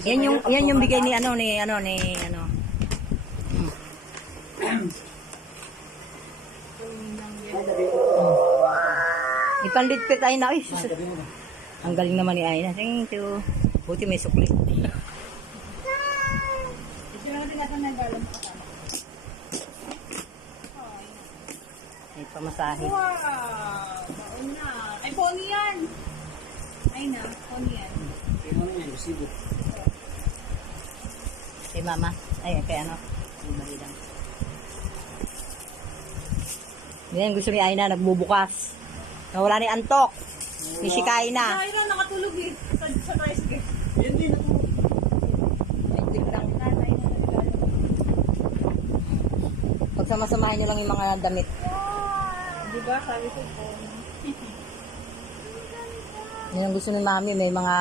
Yan yung bigay ni ano. Ipanlitpit ay na. Ay, ang galing naman ni Aina. Thank you. Buti may sukli. May pamasahe. Wow! Baon na. Ay, pony yan. Ay na, pony yan. Kay mama. Ay, kay ano. Yan gusto ni Aina, nagbubukas. Nawala ni Antok. Ni Shikay na. Ay, na, nakatulog eh. Sa tricycle. Yan din ako. Pagsama-samahin nyo lang yung mga damit. Diba? Sabi ko, pony. Yan ang gusto ni mami. May mga